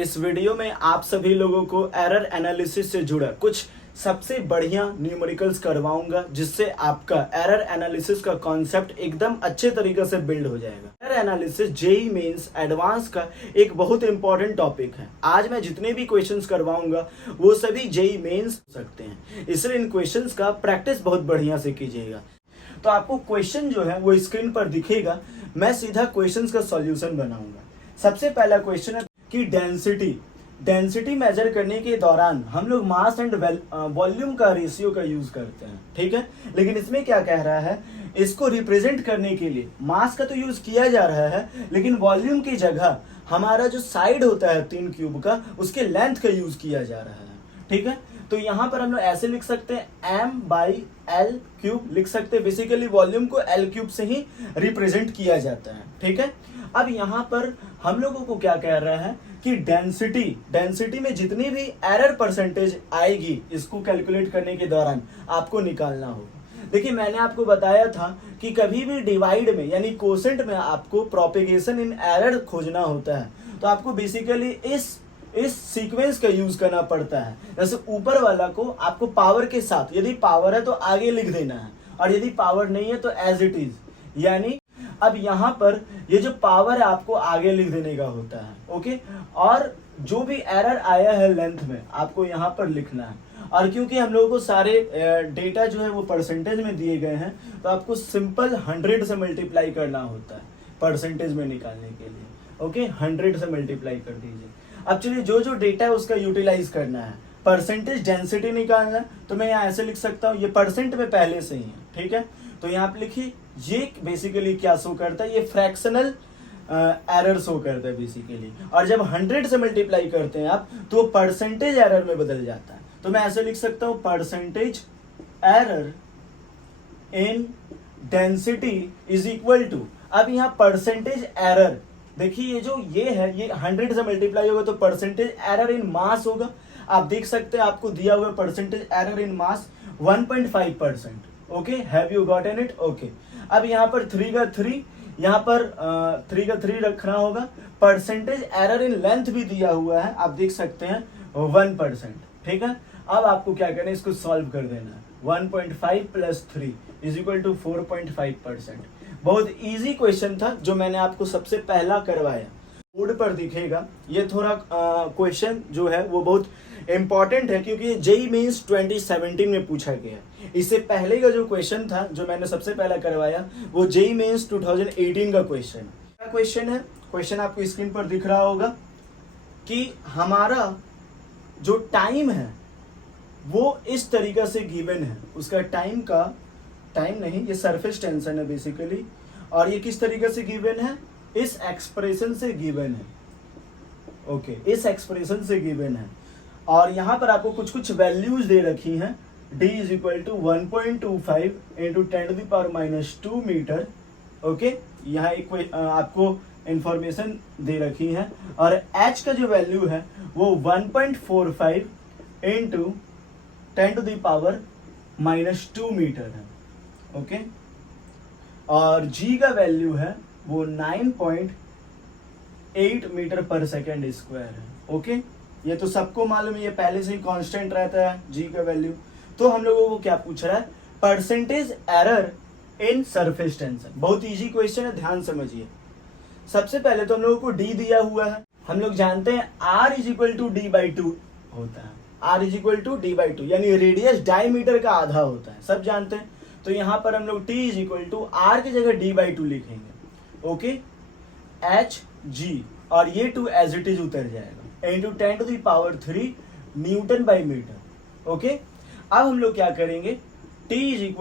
इस वीडियो में आप सभी लोगों को एरर एनालिसिस से जुड़ा कुछ सबसे बढ़िया न्यूमेरिकल्स करवाऊंगा, जिससे आपका एरर एनालिसिस का कॉन्सेप्ट एकदम अच्छे तरीके से बिल्ड हो जाएगा। Error analysis JEE mains advance का एक बहुत इंपॉर्टेंट टॉपिक है। आज मैं जितने भी क्वेश्चंस करवाऊंगा वो सभी जेईई मेंस हो सकते हैं, इसलिए इन क्वेश्चंस का प्रैक्टिस बहुत बढ़िया से कीजिएगा। तो आपको क्वेश्चन जो है वो स्क्रीन पर दिखेगा, मैं सीधा क्वेश्चंस का सॉल्यूशन बनाऊंगा। सबसे पहला क्वेश्चन है कि डेंसिटी मेजर करने के दौरान हम लोग मास एंड वॉल्यूम का रेशियो का यूज करते हैं, ठीक है। लेकिन इसमें क्या कह रहा है, इसको रिप्रेजेंट करने के लिए मास का तो यूज किया जा रहा है, लेकिन वॉल्यूम की जगह हमारा जो साइड होता है 3 क्यूब का, उसके लेंथ का यूज किया जा रहा है, ठीक है। तो यहाँ पर हम लोग ऐसे लिख सकते हैं m/l क्यूब लिख सकते हैं। बेसिकली वॉल्यूम को l क्यूब से ही रिप्रेजेंट किया जाता है, ठीक है। अब यहाँ पर हम लोगों को क्या कह रहा है कि डेंसिटी में जितनी भी एरर परसेंटेज आएगी, इसको कैलकुलेट करने के दौरान आपको निकालना होगा। देखिए, मैंने आपको बताया था कि कभी भी डिवाइड में यानी कोसेंट में आपको प्रोपेगेशन इन एरर खोजना होता है, तो आपको बेसिकली इस सीक्वेंस का यूज करना पड़ता है। जैसे ऊपर वाला को आपको पावर के साथ, यदि पावर है तो आगे लिख देना है, और यदि पावर नहीं है तो एज इट इज। यानी अब यहाँ पर ये जो पावर है आपको आगे लिख देने का होता है, ओके। और जो भी एरर आया है लेंथ में आपको यहाँ पर लिखना है। और क्योंकि हम लोगों को सारे डेटा जो है वो परसेंटेज में दिए गए हैं, तो आपको सिंपल 100 से मल्टीप्लाई करना होता है परसेंटेज में निकालने के लिए, ओके। 100 से मल्टीप्लाई कर दीजिए। अब चलिए, जो डेटा है उसका यूटिलाइज करना है। परसेंटेज डेंसिटी निकालना है, तो मैं यहाँ ऐसे लिख सकता हूँ, ये परसेंट में पहले से ही है, ठीक है। तो यहाँ पे लिखिए, ये बेसिकली क्या शो करता है, ये फ्रैक्शनल एरर शो करता है बेसिकली। और जब 100 से मल्टीप्लाई करते हैं आप, तो परसेंटेज एरर में बदल जाता है। तो मैं ऐसे लिख सकता हूँ, percentage error in density is equal to, अब यहाँ परसेंटेज एरर देखिए, ये है, ये 100 से मल्टीप्लाई होगा तो परसेंटेज एरर इन मास होगा। आप देख सकते हैं आपको दिया हुआ percentage error in mass 1.5%, okay. Have you gotten it? Okay. अब यहाँ पर 3 का 3, यहाँ पर 3 का 3 रखना होगा। परसेंटेज एरर इन लेंथ भी दिया हुआ है, आप देख सकते हैं 1%, ठीक है। अब आपको क्या करना है, इसको सॉल्व कर देना है। 1.5 + 3 = 4.5%। बहुत इजी क्वेश्चन था जो मैंने आपको सबसे पहला करवाया। बोर्ड पर दिखेगा, ये थोड़ा क्वेश्चन जो है वो बहुत इंपॉर्टेंट है, क्योंकि ये जेईई मेंस 2017 में पूछा गया है। इससे पहले का जो क्वेश्चन था जो मैंने सबसे पहला करवाया, वो जेईई मेंस 2018 का क्वेश्चन। क्या क्वेश्चन है? क्वेश्चन आपको स्क्रीन पर दिख रहा होगा कि हमारा जो टाइम है वो इस तरीके से गिवन है। उसका टाइम नहीं, ये सरफेस टेंशन है बेसिकली। और ये किस तरीके से गिवन है? इस एक्सप्रेशन से गिवन है, ओके। इस एक्सप्रेशन से गिवन है। और यहाँ पर आपको कुछ वैल्यूज दे रखी हैं। d = 1.25 × 10⁻² metre, okay. यहाँ एक आपको इंफॉर्मेशन दे रखी है। और h का जो वैल्यू है वो 1.45 × 10⁻² मीटर है, ओके। और g का वैल्यू है वो 9.8 मीटर पर सेकेंड स्क्वायर है, ओके। ये तो सबको मालूम है, ये पहले से ही कांस्टेंट रहता है g का वैल्यू। तो हम लोगों को क्या पूछ रहा है? Percentage error in surface tension. बहुत इजी क्वेश्चन है, ध्यान समझिए। सबसे पहले तो हम लोगों को d दिया हुआ है। हम लोग जानते हैं r = d/2 होता है। r = d/2 यानी रेडियस डायमीटर का आधा होता है, सब जानते हैं। तो यहाँ पर हम लोग t = r की जगह d/2 लिखेंगे, ओके। hg, और ये 2 एज इट इज उतर जाएगा, × 10⁻³ Nm/मीटर, ओके। अब हम लोग क्या करेंगे, t =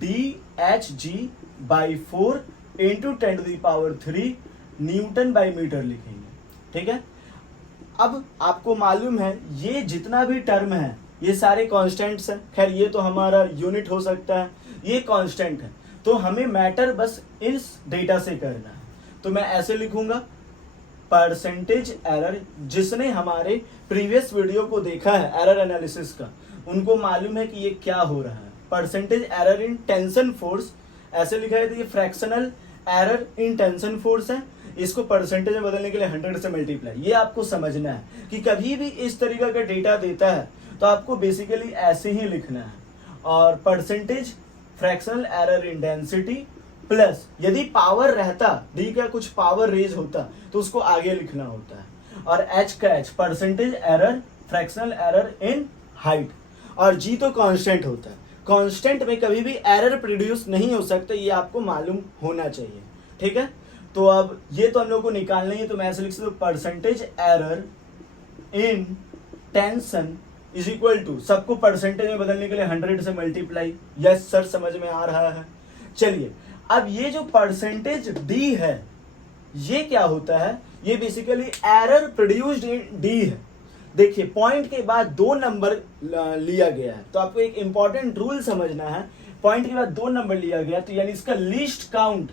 dHg/4 × 10⁻³ Nm/मीटर लिखेंगे, ठीक है। अब आपको मालूम है ये जितना भी टर्म है ये सारे कांस्टेंट्स हैं। खैर, ये तो हमारा यूनिट हो सकता है, ये कांस्टेंट है। तो हमें मैटर बस इस डेटा से करना है। तो मैं ऐसे लिखूंगा, परसेंटेज एरर, जिसने हमारे प्रीवियस वीडियो को देखा है एरर एनालिसिस का, उनको मालूम है कि ये क्या हो रहा है। Percentage error in tension force ऐसे लिखा है, तो ये fractional error in tension force है, इसको परसेंटेज में बदलने के लिए 100 से मल्टीप्लाई। ये आपको समझना है कि कभी भी इस तरीका का डेटा देता है तो आपको बेसिकली ऐसे ही लिखना है, और percentage fractional error in density plus यदि पावर रहता, डी का कुछ पावर रेज होता तो उसको आगे लिखना होता है, और एच का H percentage error fractional error in height, और जी तो कांस्टेंट होता है। कांस्टेंट में कभी भी एरर प्रोड्यूस नहीं हो सकता, ये आपको मालूम होना चाहिए, ठीक है। तो अब ये तो हम लोग को निकालना ही है, तो मैं ऐसे लिख सकता हूँ percentage error in tension is equal to, सबको परसेंटेज में बदलने के लिए 100 से मल्टीप्लाई। यस सर, समझ में आ रहा है। चलिए, अब ये जो परसेंटेज डी है ये क्या होता है, ये बेसिकली एरर प्रोड्यूस्ड इन डी है। देखिए, पॉइंट के बाद 2 नंबर लिया गया है, तो आपको एक इंपॉर्टेंट रूल समझना है। पॉइंट के बाद 2 नंबर लिया गया तो यानी इसका लीस्ट काउंट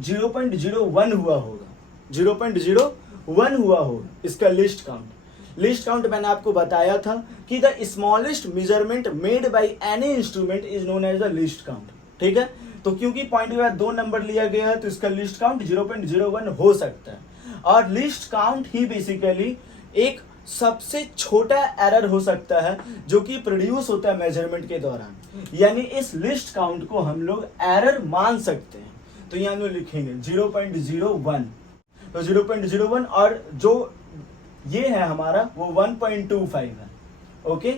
0.01 हुआ होगा, 0.01 हुआ होगा इसका लीस्ट काउंट। लिस्ट काउंट मैंने आपको बताया था कि the smallest measurement made by any instrument is known as the least count, ठीक है। तो क्योंकि पॉइंट के बाद 2 नंबर लिया गया है तो इसका लिस्ट काउंट 0.01 हो सकता है, और लिस्ट काउंट ही बेसिकली एक सबसे छोटा एरर हो सकता है जो कि प्रोड्यूस होता है मेजरमेंट के दौरान, यानी इस लिस्ट काउंट को हम लोग एरर मान सकते हैं। तो यहाँ हम लोग लिखेंगे 0.01, तो 0.01, और जो ये है हमारा वो 1.25 है, ओके,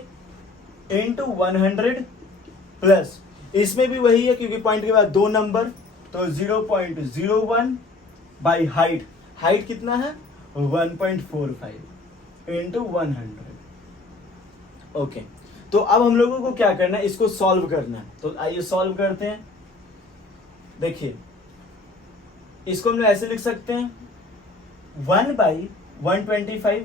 इंटू 100 प्लस, इसमें भी वही है क्योंकि पॉइंट के बाद 2 नंबर, तो 0.01 बाई हाइट, हाइट कितना है 1.45 इंटू 100, ओके। तो अब हम लोगों को क्या करना है, इसको सॉल्व करना है, तो आइए सॉल्व करते हैं। देखिए, इसको हम लोग ऐसे लिख सकते हैं 1/125।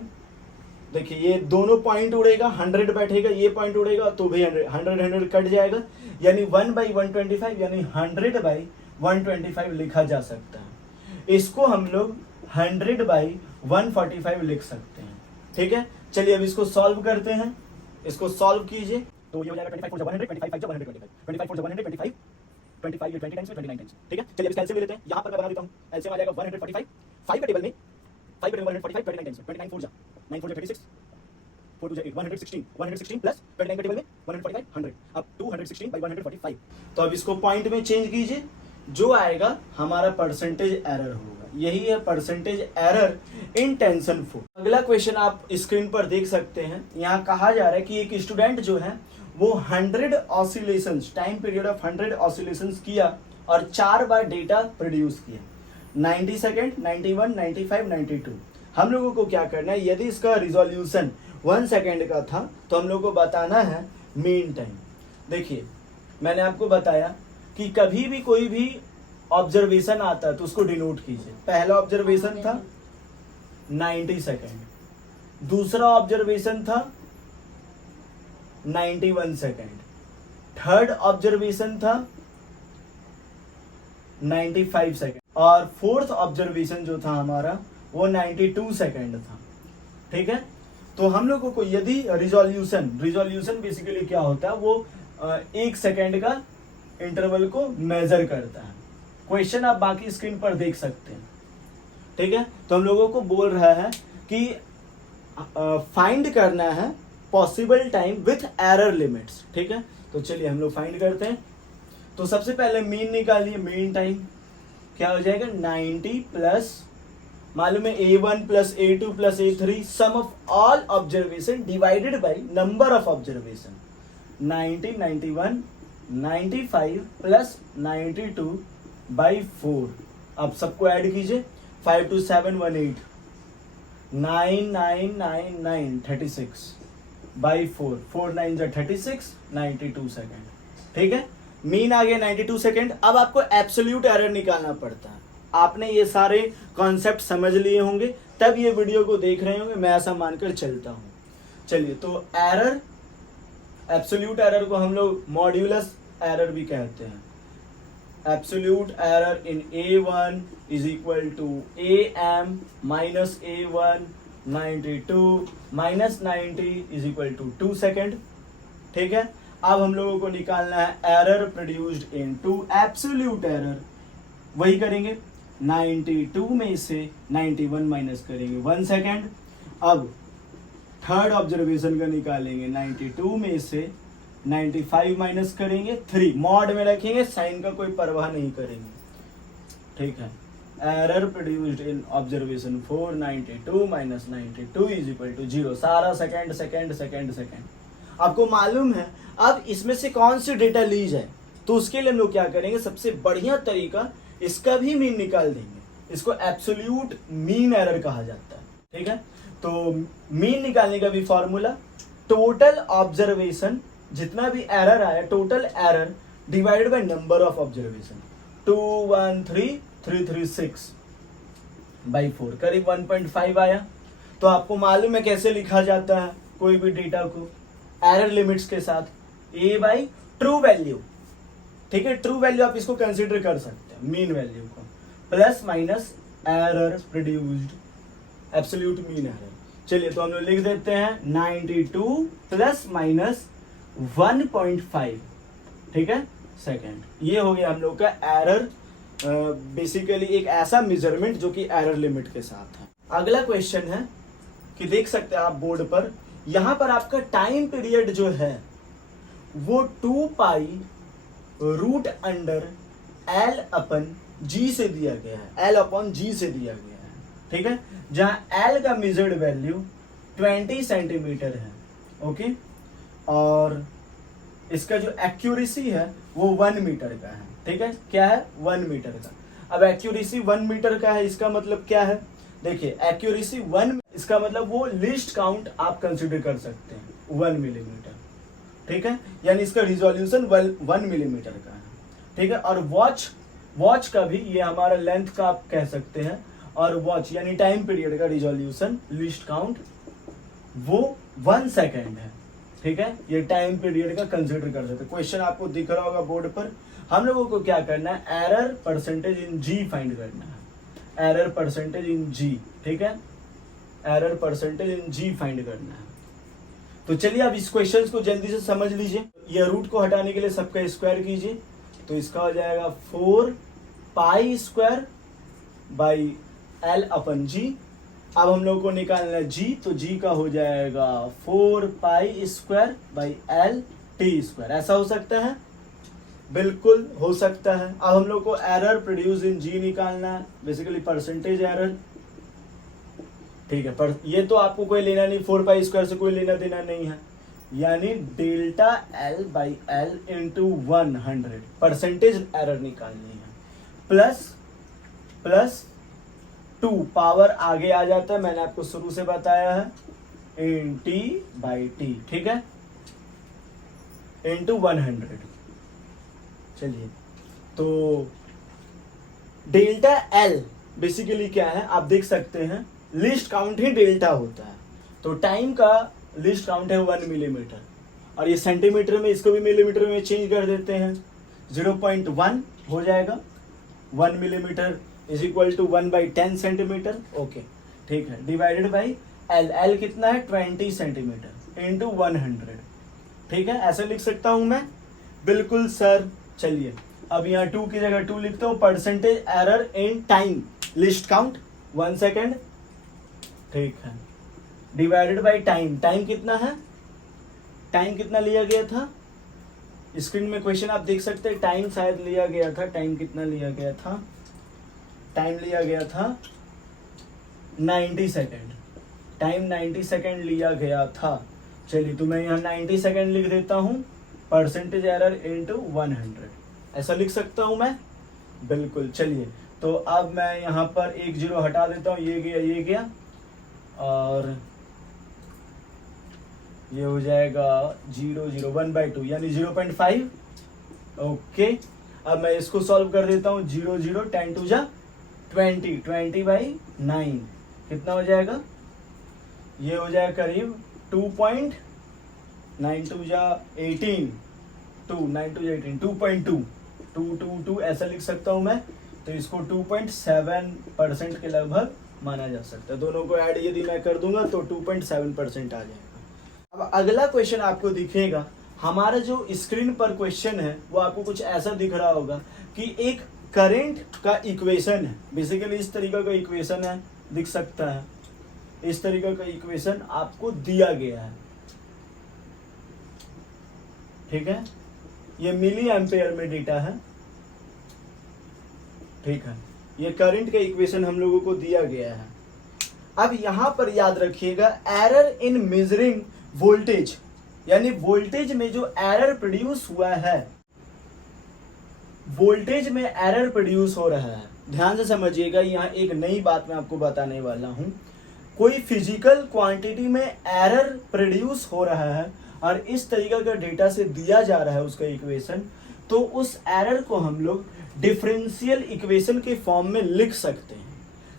देखिए, ये दोनों पॉइंट उड़ेगा, 100 बैठेगा, ये पॉइंट उड़ेगा तो भी 100 कट जाएगा, यानी 1/125 यानी 100/125 लिखा जा सकता है। इसको हम लोग 100/145 लिख सकते हैं, ठीक है। चलिए अब इसको सॉल्व करते हैं, इसको सॉल्व कीजिए, तो ये हो जाएगा 25 4 100, 25 5 125, 25 4 125, 25 ये 20 टाइम्स में 29 टाइम्स, ठीक है। चलिए अब इसका एलसीएम ले लेते हैं, यहाँ पर मैं बना देता हूँ। एलसीएम आ जाएगा 145, 5 के टेबल में 5 के टेबल 145, 29 टाइम्स, 29 4 जा 9 4 जा 36, 4 2 जा 8, 116 प्लस 29 के टेबल में 145 100, अब 216/145। तो अब इसको पॉइंट में चेंज कीजिए, जो आएगा हमारा परसेंटेज एरर होगा, यही है percentage error in tension force. अगला क्वेश्चन आप स्क्रीन पर देख सकते हैं, यहाँ कहा जा रहा है कि एक स्टूडेंट जो है वो 100 oscillations, time period of 100 oscillations किया और 4 बार डेटा प्रोड्यूस किया, 90 सेकेंड, 91, 95, 92। हम लोगों को क्या करना है, यदि इसका रिजोल्यूशन 1 सेकेंड का था तो हम लोगों को बताना है मीन टाइम। देखिए, मैंने आपको बताया कि कभी भी कोई भी ऑब्जर्वेशन आता है तो उसको डिनोट कीजिए। पहला ऑब्जर्वेशन था 90 सेकेंड, दूसरा ऑब्जर्वेशन था 91 सेकेंड, थर्ड ऑब्जर्वेशन था 95 सेकेंड, और फोर्थ ऑब्जर्वेशन जो था हमारा वो 92 सेकेंड था, ठीक है। तो हम लोगों को यदि रिजोल्यूशन बेसिकली क्या होता है, वो 1 सेकेंड का इंटरवल को मेजर करता है। क्वेश्चन आप बाकी स्क्रीन पर देख सकते हैं, ठीक है। तो हम लोगों को बोल रहा है कि फाइंड करना है possible time with error limits, ठीक है। तो चलिए हम लोग फाइंड करते हैं। तो सबसे पहले मीन निकालिए, मीन टाइम क्या हो जाएगा 90 प्लस, मालूम है A1 plus A2 plus A3 sum of all observation divided by number of observation, 90, 91, 95 plus 92 by 4। अब सबको ऐड कीजिए, 5 2 7 1 8, 9 9 9 9 36 बाई 4, 4 9 जा 36, 92 सेकेंड, ठीक है। मीन आ गया 92 सेकेंड। अब आपको एब्सोल्यूट एरर निकालना पड़ता है। आपने ये सारे कॉन्सेप्ट समझ लिए होंगे तब ये वीडियो को देख रहे होंगे, मैं ऐसा मानकर चलता हूँ। चलिए, तो एरर, एब्सोल्यूट एरर को हम लोग मॉड्यूलस एरर भी कहते हैं। Absolute error in A1 is equal to AM minus A1 92 minus 90 is equal to 2 second, ठीक है। अब हम लोगों को निकालना है error produced in to absolute error वही करेंगे, 92 में से 91 माइनस करेंगे 1 सेकेंड। अब थर्ड ऑब्जर्वेशन का निकालेंगे, 92 में से 95 माइनस करेंगे 3, मॉड में रखेंगे, साइन का कोई परवाह नहीं करेंगे, ठीक है। Error produced in observation 492 minus 92 is equal to 0, सारा सेकेंड सेकेंड सेकेंड सेकेंड। आपको मालूम है अब इसमें से कौन सी डेटा ली जाए, तो उसके लिए हम लोग क्या करेंगे, सबसे बढ़िया तरीका इसका भी मीन निकाल देंगे, इसको एब्सोल्यूट मीन एरर कहा जाता है, ठीक है। तो मीन निकालने का भी फॉर्मूला, टोटल ऑब्जर्वेशन जितना भी एरर आया, total error divided by number of observation, 213336 by 4, करीब 1.5 आया। तो आपको मालूम है कैसे लिखा जाता है कोई भी डेटा को, एरर लिमिट्स के साथ, ए बाई ट्रू वैल्यू, ठीक है। ट्रू वैल्यू आप इसको कंसीडर कर सकते हैं, मीन वैल्यू को, plus minus error produced, absolute mean error. चलिए तो हम लोग लिख देते हैं 92 प्लस माइनस 1.5, ठीक है, सेकेंड। ये हो गया हम लोग का एरर, बेसिकली एक ऐसा मेजरमेंट जो कि एरर लिमिट के साथ है। अगला क्वेश्चन है कि देख सकते हैं आप बोर्ड पर, यहां पर आपका टाइम पीरियड जो है वो 2 pi root under L upon G से दिया गया है, एल अपॉन जी से दिया गया है, ठीक है। जहां एल का मेजर्ड वैल्यू 20 सेंटीमीटर है, ओके, और इसका जो एक्यूरेसी है वो 1 मीटर का है, ठीक है। क्या है, 1 मीटर का। अब एक्यूरेसी 1 मीटर का है, इसका मतलब क्या है, देखिए एक्यूरेसी 1, इसका मतलब वो लिस्ट काउंट आप कंसिडर कर सकते हैं 1 मिलीमीटर, ठीक है, यानी इसका रिजोल्यूशन 1 मिलीमीटर का है, ठीक है। और वॉच का भी ये हमारा लेंथ का आप कह सकते हैं, और वॉच यानी टाइम पीरियड का रिजोल्यूशन लिस्ट काउंट वो 1 सेकेंड है, ठीक है। ये टाइम पीरियड का कंसिडर कर सकते हैं। क्वेश्चन आपको दिख रहा होगा बोर्ड पर, हम लोगों को क्या करना है, error percentage in g find करना है, एरर परसेंटेज इन जी, ठीक है, error percentage in g find करना है। तो चलिए अब इस क्वेश्चन को जल्दी से समझ लीजिए। ये रूट को हटाने के लिए सबका स्क्वायर कीजिए, तो इसका हो जाएगा 4 pi square by L upon G. अब हम लोग को निकालना है जी, तो जी का हो जाएगा 4 pi square by L T square. ऐसा हो सकता है, बिल्कुल हो सकता है। अब हम लोग को एरर प्रोड्यूस इन जी निकालना है, बेसिकली परसेंटेज एरर, ठीक है। पर ये तो आपको कोई लेना नहीं, 4 पाई स्क्वायर से कोई लेना देना नहीं है, यानी delta L by L into 100 percentage error निकालनी है, प्लस 2 पावर आगे आ जाता है, मैंने आपको शुरू से बताया है, इन टी बाई टी, ठीक है, इंटू 100। चलिए तो डेल्टा एल बेसिकली क्या है, आप देख सकते हैं लिस्ट काउंट ही डेल्टा होता है, तो टाइम का लिस्ट काउंट है 1 मिलीमीटर, और ये सेंटीमीटर में, इसको भी मिलीमीटर में चेंज कर देते हैं, 0.1 हो जाएगा, 1 millimetre is equal to 1/10 centimetre, okay, ठीक है, डिवाइडेड बाई एल, एल कितना है 20 सेंटीमीटर इंटू 100, ठीक है, ऐसे लिख सकता हूं मैं, बिल्कुल सर। चलिए अब यहाँ 2 की जगह 2 लिखता हूँ, percentage error in time list count 1 second, ठीक है, डिवाइडेड बाई टाइम, टाइम कितना है, टाइम कितना लिया गया था, स्क्रीन में क्वेश्चन आप देख सकते हैं, टाइम शायद लिया गया था, टाइम कितना लिया गया था, टाइम लिया गया था 90 सेकेंड, टाइम 90 सेकेंड लिया गया था। चलिए तो मैं यहाँ 90 सेकेंड लिख देता हूँ, परसेंटेज एरर इंटू 100, ऐसा लिख सकता हूँ मैं, बिल्कुल। चलिए तो अब मैं यहाँ पर 1 0 हटा देता हूँ, ये गया, और ये हो जाएगा 0 0 1/2 यानी 0.5, ओके। अब मैं इसको सॉल्व कर देता हूँ, 0 0 10 2 जा 20, 20/9 कितना हो जाएगा, ये हो जाएगा करीब 2.9 2 जा 18, 2 9 2 18, 2.2 ऐसा लिख सकता हूँ मैं, तो इसको 2.7% के लगभग माना जा सकता है। दोनों को ऐड यदि मैं कर दूंगा तो 2.7% आ जाएगा। अब अगला क्वेश्चन आपको दिखेगा, हमारा जो स्क्रीन पर क्वेश्चन है वो आपको कुछ ऐसा दिख रहा होगा कि एक करंट का इक्वेशन है, बेसिकली इस तरीके का इक्वेशन है, दिख सकता है, इस तरीके का इक्वेशन आपको दिया गया है, ठीक है, ये मिली एम्पेयर में डेटा है, ठीक है, ये करंट का इक्वेशन हम लोगों को दिया गया है। अब यहां पर याद रखिएगा एरर इन मेजरिंग वोल्टेज, यानी वोल्टेज में जो एरर प्रोड्यूस हुआ है, वोल्टेज में एरर प्रोड्यूस हो रहा है, ध्यान से समझिएगा, यहाँ एक नई बात मैं आपको बताने वाला हूं। कोई फिजिकल क्वांटिटी में एरर प्रोड्यूस हो रहा है और इस तरीके का डेटा से दिया जा रहा है उसका इक्वेशन, तो उस एरर को हम लोग डिफरेंशियल इक्वेशन के फॉर्म में लिख सकते हैं।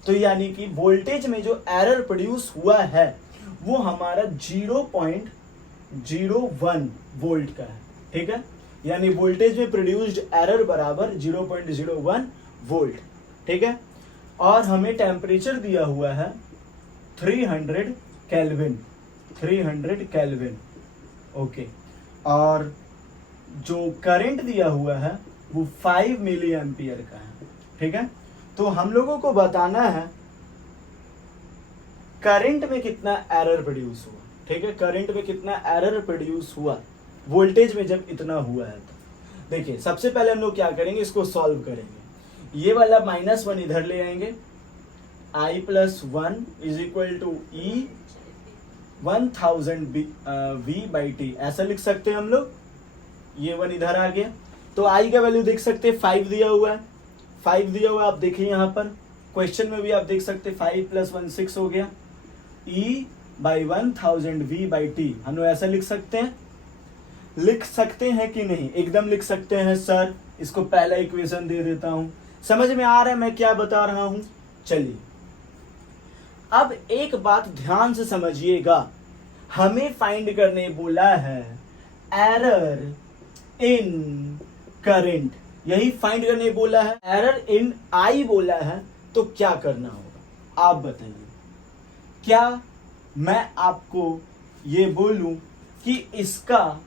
तो यानी कि वोल्टेज में जो एरर प्रोड्यूस हुआ है वो हमारा 0.01 वोल्ट का है, ठीक है, यानी वोल्टेज में प्रोड्यूस्ड एरर बराबर 0.01 वोल्ट, ठीक है, और हमें टेम्परेचर दिया हुआ है 300 केल्विन, 300 केल्विन, ओके, और जो करंट दिया हुआ है वो 5 मिली एम्पियर का है, ठीक है। तो हम लोगों को बताना है करंट में कितना एरर प्रोड्यूस हुआ, ठीक है, करंट में कितना एरर प्रोड्यूस हुआ वोल्टेज में जब इतना हुआ है। तो देखिए सबसे पहले हम लोग क्या करेंगे, इसको सॉल्व करेंगे, ये वाला -1 इधर ले आएंगे, I + 1 = E 1000 V/T, ऐसा लिख सकते हैं हम लोग, ये 1 इधर आ गया, तो I का वैल्यू देख सकते हैं 5 दिया हुआ है, 5 दिया हुआ आप देखिए यहाँ पर क्वेश्चन में भी आप देख सकते हैं 5 + 1 6 हो गया, E/1000 V/T, हम लोग ऐसा लिख सकते हैं कि नहीं, एकदम लिख सकते हैं सर। इसको पहला इक्वेशन दे देता हूं, समझ में आ रहा है मैं क्या बता रहा हूं। चलिए अब एक बात ध्यान से समझिएगा, हमें फाइंड करने बोला है एरर इन करंट, यही फाइंड करने बोला है, एरर इन आई बोला है, तो क्या करना होगा आप बताइए। क्या मैं आपको ये बोलूं कि इसका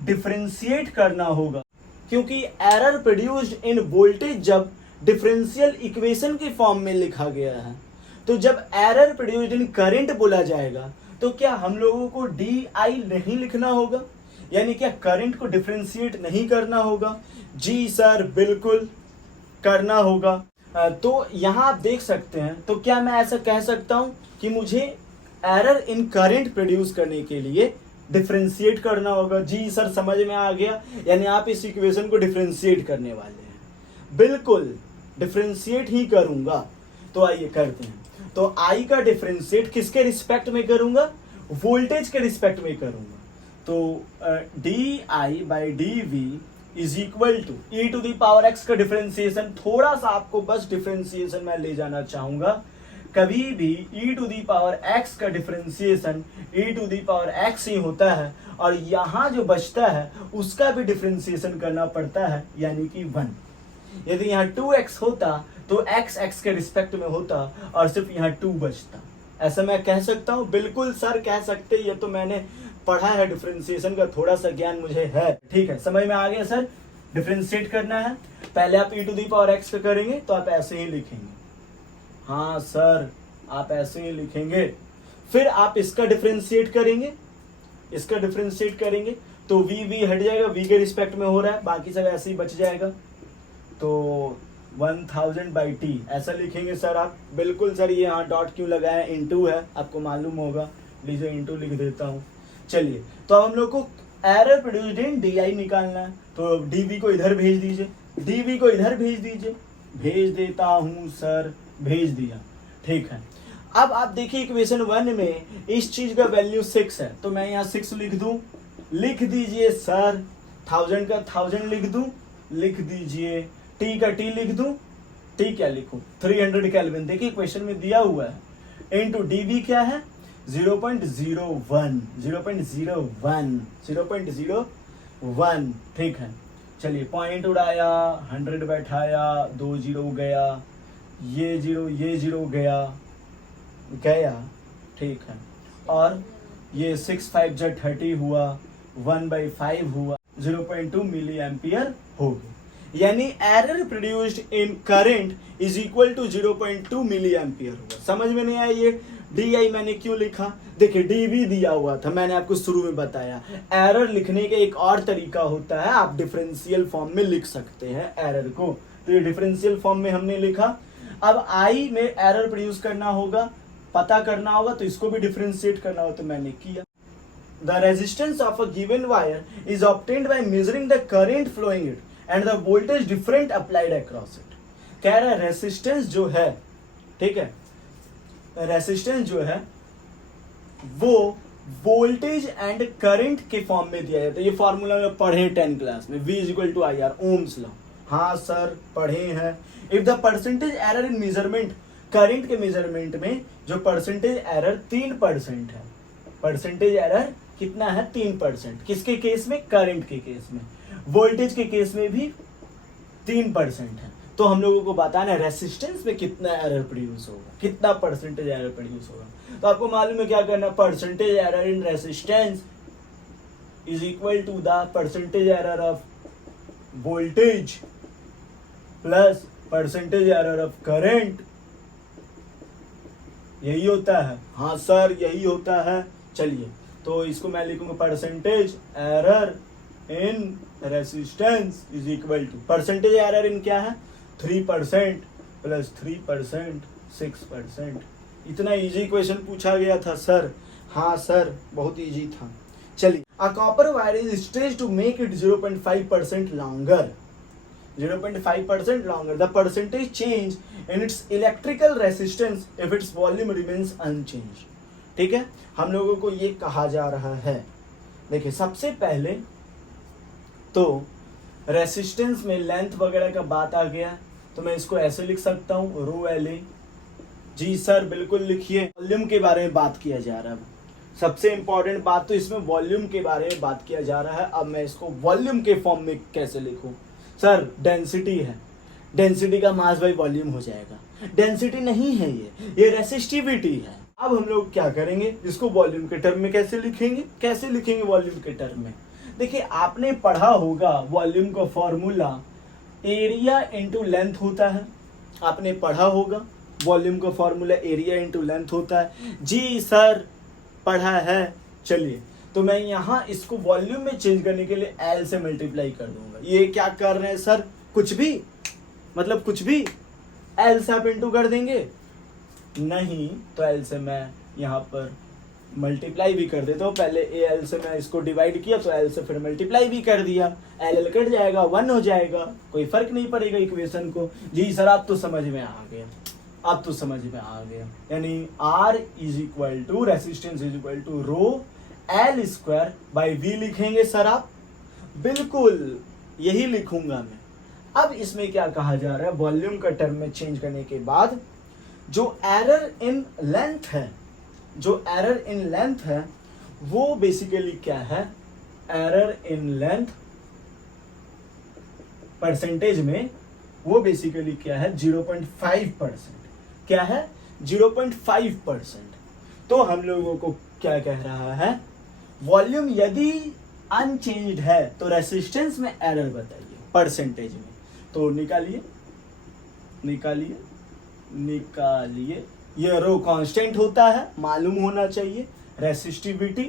डिफरेंशिएट करना होगा, क्योंकि एरर प्रोड्यूस्ड इन वोल्टेज जब डिफरेंशियल इक्वेशन के फॉर्म में लिखा गया है, तो जब एरर प्रोड्यूस्ड इन करंट बोला जाएगा तो क्या हम लोगों को डी आई नहीं लिखना होगा, यानी क्या करंट को डिफरेंशिएट नहीं करना होगा? जी सर बिल्कुल करना होगा। तो यहाँ आप देख सकते हैं, तो क्या मैं ऐसा कह सकता हूँ कि मुझे एरर इन करंट प्रोड्यूस करने के लिए डिफरेंशिएट करना होगा? जी सर समझ में आ गया, यानी आप इस इक्वेशन को डिफरेंशिएट करने वाले हैं। बिल्कुल डिफरेंशिएट ही करूंगा, तो आइए करते हैं। तो आई का डिफरेंशिएट किसके रिस्पेक्ट में करूंगा? वोल्टेज के रिस्पेक्ट में करूंगा। तो d i by d v is equal to e to the power x का डिफरेंशिएशन, थोड़ा सा आपको बस डिफरेंशिएशन मैं ले जाना चाहूंगा। कभी भी e to the power x का differentiation e to the power x ही होता है, और यहाँ जो बचता है उसका भी डिफरेंशिएशन करना पड़ता है, यानी कि 1। यदि यहाँ 2x होता तो x x के रिस्पेक्ट में होता और सिर्फ यहाँ 2 बचता। ऐसा मैं कह सकता हूँ? बिल्कुल सर कह सकते, ये तो मैंने पढ़ा है, डिफरेंशिएशन का थोड़ा सा ज्ञान मुझे है। ठीक है, समझ में आ गया सर। डिफरेंशिएट करना है, पहले आप ई टू दी पावर एक्स का करेंगे तो आप ऐसे ही लिखेंगे। हाँ सर आप ऐसे ही लिखेंगे। फिर आप इसका डिफरेंशिएट करेंगे, इसका डिफरेंशिएट करेंगे तो वी वी हट जाएगा, वी के रिस्पेक्ट में हो रहा है, बाकी सब ऐसे ही बच जाएगा। तो 1000/t ऐसा लिखेंगे सर आप। बिल्कुल सर, ये यहाँ डॉट क्यों लगाया, इनटू है, आपको मालूम होगा, लीजिए इनटू लिख देता हूँ। चलिए, तो अब हम लोग को error produced in D I निकालना है, तो डीवी को इधर भेज दीजिए, डीवी को इधर भेज दीजिए। भेज देता हूँ सर, भेज दिया। ठीक है, अब आप देखिए इक्वेशन 1 में इस चीज का वैल्यू 6 है, तो मैं यहाँ 6 लिख दूं। लिख दीजिए सर, 1000 का 1000 लिख दूं, लिख दीजिए। टी का टी लिख दूं, टी क्या लिखूं? 300 केल्विन, देखिए क्वेश्चन में दिया हुआ है। इनटू डीवी क्या है? 0.01, 0.01। ठीक है, चलिए पॉइंट उड़ाया, 100 बैठाया, 2 0 गया, ये 0 गया। ठीक है, और ये 6 5 30 हुआ, 1/5 हुआ, 0.2 मिली एम्पियर हो गई। यानी error produced in current is equal to 0.2 milli ampere होगा। समझ में नहीं आया ये डी आई मैंने क्यों लिखा? देखिए डी वी दिया हुआ था, मैंने आपको शुरू में बताया। एरर लिखने का एक और तरीका होता है, आप डिफरेंशियल फॉर्म में लिख सकते हैं एरर को। तो ये डिफरेंशियल फॉर्म में हमने लिखा। अब आई में एरर प्रोड्यूस करना होगा, पता करना होगा, तो इसको भी डिफरेंशिएट करना होगा, तो मैंने किया। The resistance of a given wire is obtained by measuring the current flowing it and the voltage different applied across it। कह रहा है रेसिस्टेंस जो है, ठीक है, रेसिस्टेंस जो है वो वोल्टेज एंड करंट के फॉर्म में दिया जाता है। ये फॉर्मूला में पढ़े 10 क्लास में, V equal to I R, ohm's law. हाँ सर पढ़े हैं। If the percentage error in measurement, current के मेजरमेंट में जो परसेंटेज एरर 3% है, परसेंटेज एरर कितना है? 3%। किसके केस में? करंट के केस में। वोल्टेज के केस में भी 3% है। तो हम लोगों को बताना है रेसिस्टेंस में कितना एरर प्रोड्यूस होगा, कितना परसेंटेज एरर प्रोड्यूस होगा। तो आपको मालूम है क्या करना, percentage error in resistance is equal to the percentage error of voltage plus percentage error of current. यही होता है? हाँ सर यही होता है। चलिए तो इसको मैं लिखूंगा percentage error in resistance is equal to, percentage error in क्या है? 3% प्लस 3% 6%। इतना इजी क्वेश्चन पूछा गया था सर। हाँ सर बहुत इजी था। चलिए, a copper wire is stretched to make it 0.5% longer, 0.5% longer. The percentage change in its electrical resistance if its volume remains unchanged। ठीक है, हम लोगों को ये कहा जा रहा है। देखिए सबसे पहले तो रेसिस्टेंस में लेंथ वगैरह का बात आ गया, तो मैं इसको ऐसे लिख सकता हूँ rho L A. Ji sir बिल्कुल लिखिए। वॉल्यूम के बारे में बात किया जा रहा है, सबसे इंपॉर्टेंट बात तो इसमें वॉल्यूम के बारे में बात किया जा रहा है। अब मैं इसको वॉल्यूम के फॉर्म में कैसे लिखूं? सर डेंसिटी है, डेंसिटी का मास बाई वॉल्यूम हो जाएगा। डेंसिटी नहीं है ये रेसिस्टिविटी है। अब हम लोग क्या करेंगे, इसको वॉल्यूम के टर्म में कैसे लिखेंगे? कैसे लिखेंगे वॉल्यूम के टर्म में? देखिए आपने पढ़ा होगा वॉल्यूम का फॉर्मूला एरिया इंटू लेंथ होता है। आपने पढ़ा होगा वॉल्यूम का फॉर्मूला एरिया इंटू लेंथ होता है। जी सर पढ़ा है। चलिए तो मैं यहाँ इसको वॉल्यूम में चेंज करने के लिए L से मल्टीप्लाई कर दूंगा। ये क्या कर रहे हैं सर? कुछ भी, मतलब कुछ भी L से आप इंटू कर देंगे? नहीं, तो L से मैं यहाँ पर मल्टीप्लाई भी कर देता हूँ। पहले AL से मैं इसको डिवाइड किया, तो L से फिर मल्टीप्लाई भी कर दिया। L कट जाएगा, 1 हो जाएगा, कोई फर्क नहीं पड़ेगा इक्वेशन को। जी सर आप तो समझ में आ गया, अब तो समझ में आ गया। यानी R is equal to resistance is equal to rho L square by V लिखेंगे सर आप? बिल्कुल यही लिखूंगा मैं। अब इसमें क्या कहा जा रहा है, वॉल्यूम का टर्म में चेंज करने के बाद जो एरर इन लेंथ है, जो एरर इन लेंथ है वो बेसिकली क्या है? एरर इन लेंथ परसेंटेज में वो बेसिकली क्या है? 0.5%। क्या है? 0.5%। तो हम लोगों को क्या कह रहा है, वॉल्यूम यदि अनचेंज्ड है तो रेसिस्टेंस में एरर बताइए परसेंटेज में। तो निकालिए निकालिए निकालिए। ये रो कांस्टेंट होता है, मालूम होना चाहिए, रेसिस्टिविटी।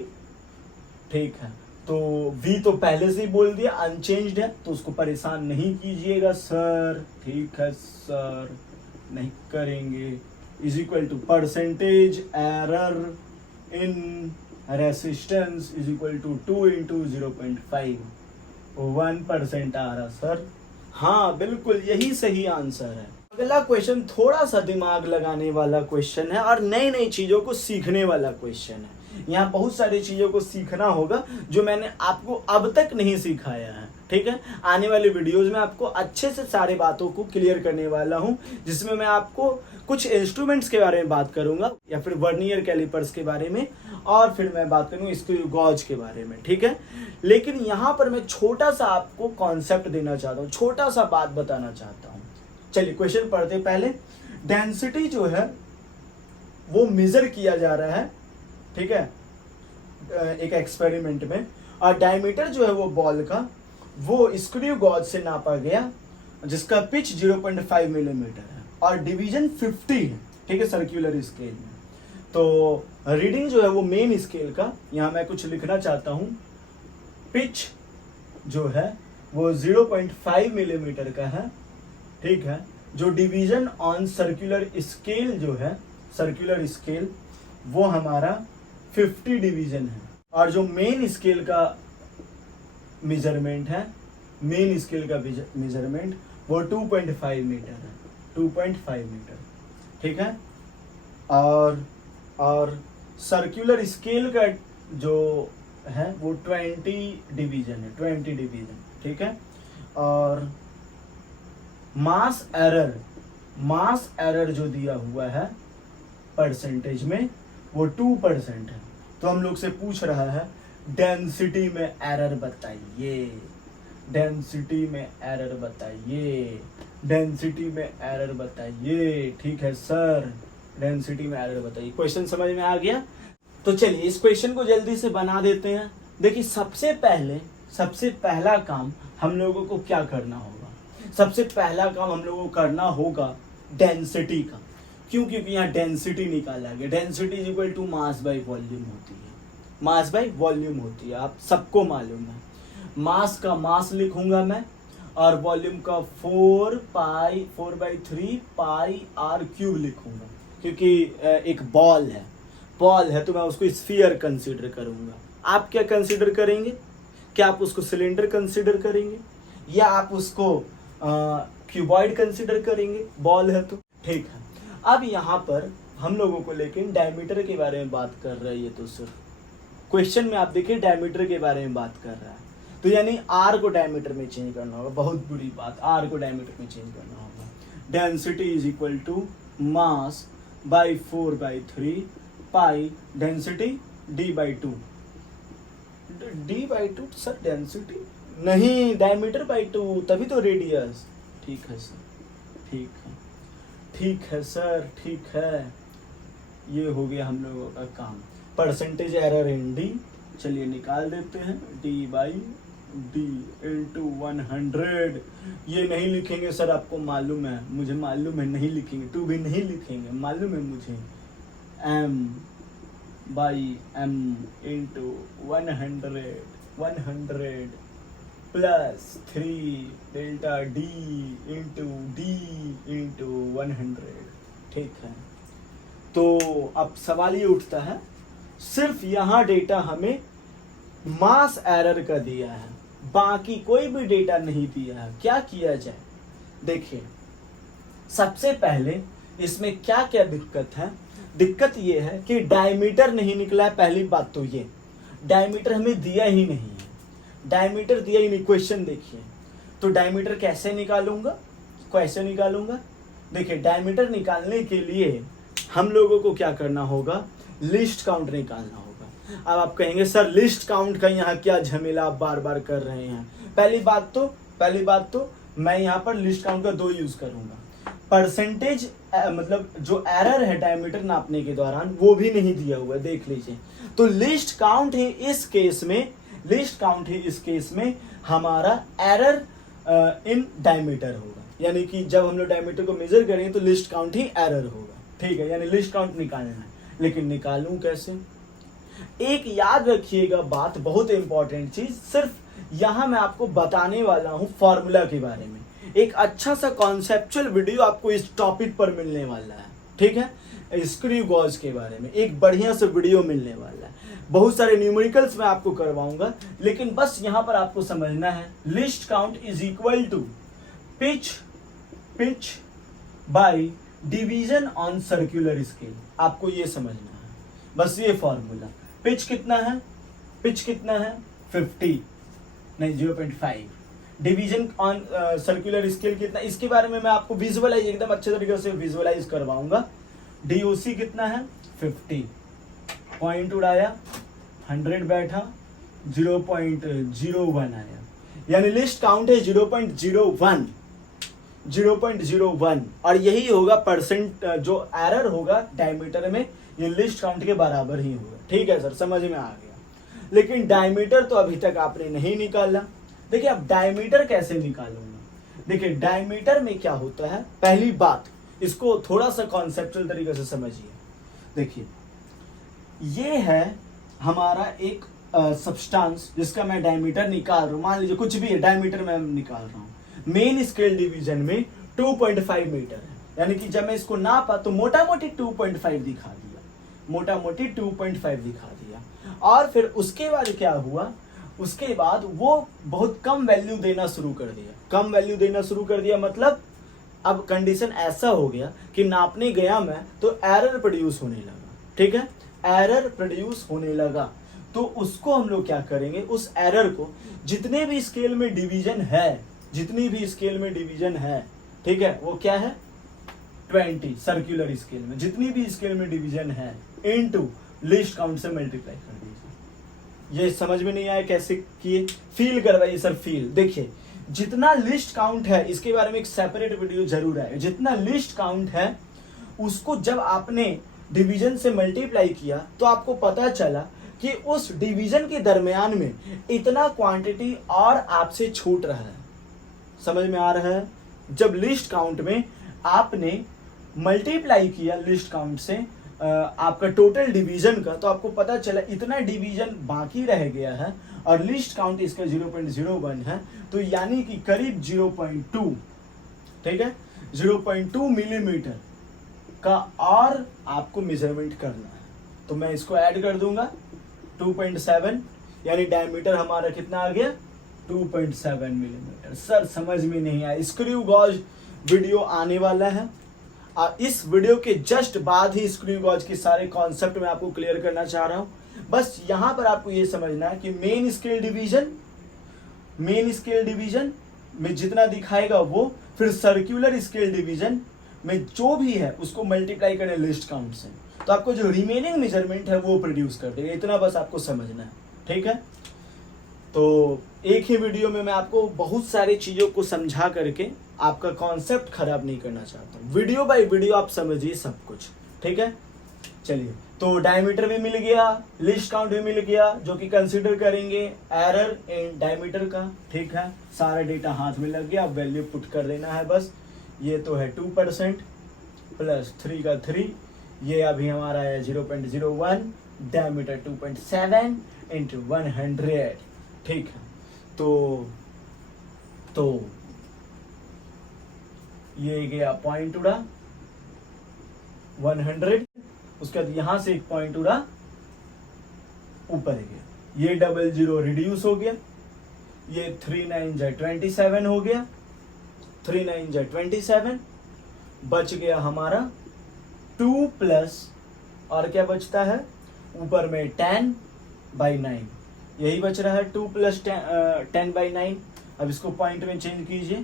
ठीक है, तो V तो पहले से ही बोल दिया अनचेंज्ड है, तो उसको परेशान नहीं कीजिएगा सर। ठीक है सर नहीं करेंगे। Is equal to percentage error in resistance is equal to 2 into 0.5, 1% आ रहा सर। हाँ बिल्कुल यही सही आंसर है। अगला क्वेश्चन थोड़ा सा दिमाग लगाने वाला क्वेश्चन है और नई नई चीजों को सीखने वाला क्वेश्चन है। यहाँ बहुत सारी चीजों को सीखना होगा जो मैंने आपको अब तक नहीं सिखाया है। ठीक है, आने वाले वीडियोस में आपको अच्छे से सारे बातों को क्लियर करने वाला हूँ, जिसमें मैं आपको कुछ इंस्ट्रूमेंट्स के बारे में बात करूंगा या फिर वर्नियर कैलिपर्स के बारे में, और फिर मैं बात करूंगा स्क्रू गॉज के बारे में। ठीक है, लेकिन यहाँ पर मैं छोटा सा आपको कॉन्सेप्ट देना चाहता हूँ, छोटा सा बात बताना चाहता हूँ। चलिए क्वेश्चन पढ़ते पहले। डेंसिटी जो है वो मेजर किया जा रहा है, ठीक है, एक एक्सपेरिमेंट में, और डायमीटर जो है वो बॉल का वो स्क्रू गॉज से नापा गया जिसका पिच 0.5 मिलीमीटर है और डिवीजन 50 है, ठीक है, सर्कुलर स्केल में। तो रीडिंग जो है वो मेन स्केल का, यहाँ मैं कुछ लिखना चाहता हूँ, पिच जो है वो 0.5 मिलीमीटर का है, ठीक है। जो डिवीजन ऑन सर्कुलर स्केल जो है, सर्कुलर स्केल, वो हमारा 50 डिवीजन है। और जो मेन स्केल का मेजरमेंट है, मेन स्केल का मेजरमेंट वो 2.5 मीटर है, 2.5 मीटर, ठीक है। और सर्कुलर स्केल का जो है वो 20 डिवीजन है, 20 डिवीजन, ठीक है। और मास एरर जो दिया हुआ है परसेंटेज में वो 2% है। तो हम लोग से पूछ रहा है डेंसिटी में एरर बताइए, डेंसिटी में एरर बताइए, डेंसिटी में एरर बताइए, ठीक है सर, डेंसिटी में एरर बताइए। क्वेश्चन समझ में आ गया? तो चलिए इस क्वेश्चन को जल्दी से बना देते हैं। देखिए सबसे पहला काम हम लोगों को क्या करना होगा? सबसे पहला काम हम लोगों को करना होगा डेंसिटी का। क्यों? क्योंकि यहाँ डेंसिटी निकाला गया। Density is equal to mass by volume होती है, मास बाई वॉल्यूम होती है, आप सबको मालूम है। मास का मास लिखूंगा मैं और वॉल्यूम का 4/3 पाई आर क्यूब लिखूंगा, क्योंकि एक बॉल है तो मैं उसको स्फीयर कंसीडर करूंगा। आप क्या कंसीडर करेंगे? क्या आप उसको सिलेंडर कंसीडर करेंगे या आप उसको क्यूबॉइड कंसीडर करेंगे? बॉल है तो ठीक है। अब यहाँ पर हम लोगों को लेकिन डायमीटर के बारे में बात कर रहा है। ये तो सिर्फ क्वेश्चन में आप देखिए डायमीटर के बारे में बात कर रहा है, तो यानी आर को डायमीटर में चेंज करना होगा। बहुत बुरी बात, आर को डायमीटर में चेंज करना होगा। Density is equal to mass by 4/3 pi density d/2। d/2 sir density नहीं, डायमीटर बाई 2, तभी तो रेडियस। ठीक है सर, ठीक है सर, ठीक है। ये हो गया हम लोगों का काम। परसेंटेज एरर इन डी, चलिए निकाल देते हैं। d/d into 100। ये नहीं लिखेंगे सर, आपको मालूम है, मुझे मालूम है, नहीं लिखेंगे, 2 भी नहीं लिखेंगे, मालूम है मुझे। m/m into 100 plus 3 delta d into d into 100, ठीक है। तो अब सवाल ये उठता है, सिर्फ यहाँ डेटा हमें मास एरर का दिया है, बाकी कोई भी डेटा नहीं दिया है। क्या किया जाए? देखिए सबसे पहले इसमें क्या क्या दिक्कत है। दिक्कत ये है कि डायमीटर नहीं निकला है। पहली बात तो ये, डायमीटर हमें दिया ही नहीं है, डायमीटर दिया ही नहीं। क्वेश्चन देखिए, तो डायमीटर कैसे निकालूंगा? देखिए डायमीटर निकालने के लिए हम लोगों को क्या करना होगा? लिस्ट काउंट निकालना होगा। अब आप कहेंगे सर लिस्ट काउंट का यहाँ क्या झमेला आप बार बार कर रहे हैं? पहली बात तो मैं यहाँ पर लिस्ट काउंट का 2 यूज करूंगा। परसेंटेज मतलब जो एरर है डायमीटर नापने के दौरान वो भी नहीं दिया हुआ है, देख लीजिए। तो लिस्ट काउंट ही इस केस में हमारा एरर इन डायमीटर होगा। यानी कि जब हम लोग डायमीटर को मेजर करेंगे तो लिस्ट काउंट ही एरर होगा, ठीक है। यानी लिस्ट काउंट निकालना है, लेकिन निकालूं कैसे? एक याद रखिएगा बात, बहुत इंपॉर्टेंट चीज, सिर्फ यहां मैं आपको बताने वाला हूं फॉर्मूला के बारे में। एक अच्छा सा कॉन्सेप्चुअल वीडियो आपको इस टॉपिक पर मिलने वाला है, ठीक है। स्क्रू गॉज के बारे में एक बढ़िया सा वीडियो मिलने वाला है। बहुत सारे न्यूमेरिकल्स मैं आपको करवाऊंगा, लेकिन बस यहां पर आपको समझना है least count is equal to pitch by division on circular scale. आपको ये समझना है, बस ये फॉर्मूला। पिच कितना है? 50 नहीं 0.5। डिवीजन ऑन सर्कुलर स्केल कितना, इसके बारे में मैं आपको विजुअलाइज एकदम अच्छे तरीके से विजुअलाइज करवाऊंगा। DOC कितना है? 50। पॉइंट उड़ाया, 100 बैठा, 0.01 आया, यानी लिस्ट काउंट है 0.01। और यही होगा परसेंट, जो एरर होगा डायमीटर में, ये लिस्ट काउंट के बराबर ही होगा। ठीक है सर, समझ में आ गया। लेकिन डायमीटर तो अभी तक आपने नहीं निकाला। देखिए अब डायमीटर कैसे निकालूंगा? देखिए डायमीटर में क्या होता है, पहली बात इसको थोड़ा सा कॉन्सेप्चुअल तरीके से समझिए। देखिए ये है हमारा एक सब्सटेंस जिसका मैं डायमीटर निकाल रहा हूं, मान लीजिए कुछ भी है, डायमीटर मैं निकाल रहा हूं। मेन स्केल डिवीजन में 2.5 मीटर है, यानी कि जब मैं इसको नापा तो मोटा मोटी 2.5 दिखा दिया, मोटा मोटी 2.5 दिखा दिया। और फिर उसके बाद क्या हुआ, उसके बाद वो बहुत कम वैल्यू देना शुरू कर दिया। कम वैल्यू देना शुरू कर दिया मतलब अब कंडीशन ऐसा हो गया कि नापने गया मैं तो एरर प्रोड्यूस होने लगा। ठीक है, एरर प्रोड्यूस होने लगा तो उसको हम लोग क्या करेंगे, उस एरर को जितने भी स्केल में डिवीजन है, जितनी भी स्केल में डिवीजन है, ठीक है, वो क्या है 20 सर्कुलर स्केल में जितनी भी स्केल में डिवीजन है इनटू लिस्ट काउंट से मल्टीप्लाई कर दीजिए। ये समझ में नहीं आया कैसे किए, फील करवाइए सर, फील। देखिए जितना लिस्ट काउंट है इसके बारे में एक सेपरेट वीडियो जरूर है। जितना लिस्ट काउंट है उसको जब आपने डिवीजन से मल्टीप्लाई किया तो आपको पता चला कि उस डिवीजन के दरमियान में इतना क्वांटिटी और आपसे छूट रहा है। समझ में आ रहा है, जब लिस्ट काउंट में आपने मल्टीप्लाई किया लिस्ट काउंट से आपका टोटल डिवीजन का, तो आपको पता चला इतना डिवीजन बाकी रह गया है और लिस्ट काउंट इसका 0.01 है, तो यानी कि करीब 0.2, ठीक है, 0.2 मिलीमीटर का और आपको मेजरमेंट करना है। तो मैं इसको ऐड कर दूंगा 2.7, यानी डायमीटर हमारा कितना आ गया 2.7 मिलीमीटर। सर समझ में नहीं आया, स्क्रू गॉज वीडियो आने वाला है और इस वीडियो के जस्ट बाद ही स्क्रू गॉज के सारे कॉन्सेप्ट मैं आपको क्लियर करना चाह रहा हूं। बस यहां पर आपको ये समझना है कि मेन स्केल डिवीजन में जितना दिखाएगा वो, फिर सर्कुलर स्केल डिवीजन में जो भी है उसको मल्टीप्लाई करें लिस्ट काउंट से, तो आपको जो रिमेनिंग मेजरमेंट है वो प्रोड्यूस कर देगा। इतना बस आपको समझना है, ठीक है। तो एक ही वीडियो में मैं आपको बहुत सारी चीजों को समझा करके आपका कॉन्सेप्ट खराब नहीं करना चाहता हूँ। वीडियो बाय वीडियो आप समझिए सब कुछ, ठीक है। चलिए, तो डायमीटर भी मिल गया, लिस्ट काउंट भी मिल गया, जो कि कंसीडर करेंगे एरर इन डायमीटर का, ठीक है। सारा डेटा हाथ में लग गया, अब वैल्यू पुट कर देना है बस। ये तो है 2% प्लस 3 का 3, ये अभी हमारा है 0.01, डायमीटर 2.7 इंटू 100, ठीक है। तो ये गया पॉइंट उड़ा 100, उसके बाद यहां से एक पॉइंट उड़ा ऊपर गया, ये 00 रिड्यूस हो गया, ये 39 जा 27 हो गया, 39 जा 27, बच गया हमारा 2 प्लस और क्या बचता है ऊपर में 10/9, यही बच रहा है 2 प्लस 10/9। अब इसको पॉइंट में चेंज कीजिए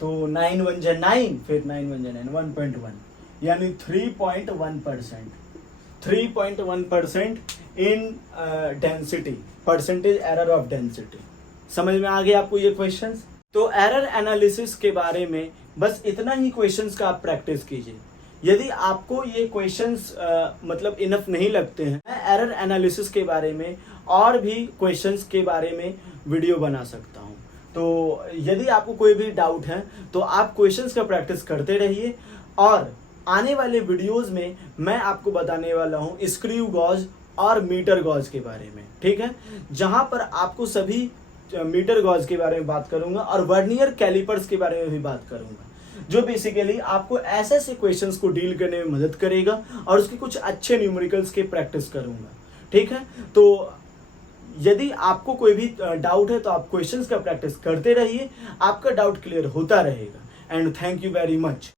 तो 9 1 जा 9, फिर 9 1 जा 9, 1.1, यानी 3.1%, 3.1% इन density, percentage error of density. समझ में आ गया आपको ये क्वेश्चंस? तो एरर एनालिसिस के बारे में बस इतना ही क्वेश्चंस का आप प्रैक्टिस कीजिए। यदि आपको ये क्वेश्चंस मतलब इनफ नहीं लगते हैं, मैं एरर एनालिसिस के बारे में और भी क्वेश्चंस के बारे में वीडियो बना सकता हूं। तो यदि आपको कोई भी डाउट है तो आप क्वेश्चंस का प्रैक्टिस करते रहिए, और आने वाले वीडियोस में मैं आपको बताने वाला हूं स्क्रू गॉज और मीटर गॉज के बारे में, ठीक है, जहां पर आपको सभी मीटर गॉज के बारे में बात करूंगा और वर्नियर कैलिपर्स के बारे में भी बात करूंगा, जो बेसिकली आपको ऐसे ऐसे क्वेश्चंस को डील करने में मदद करेगा और उसके कुछ अच्छे न्यूमेरिकल्स के प्रैक्टिस करूंगा, ठीक है। तो यदि आपको कोई भी डाउट है तो आप क्वेश्चंस का प्रैक्टिस करते रहिए, आपका डाउट क्लियर होता रहेगा। And thank you very much.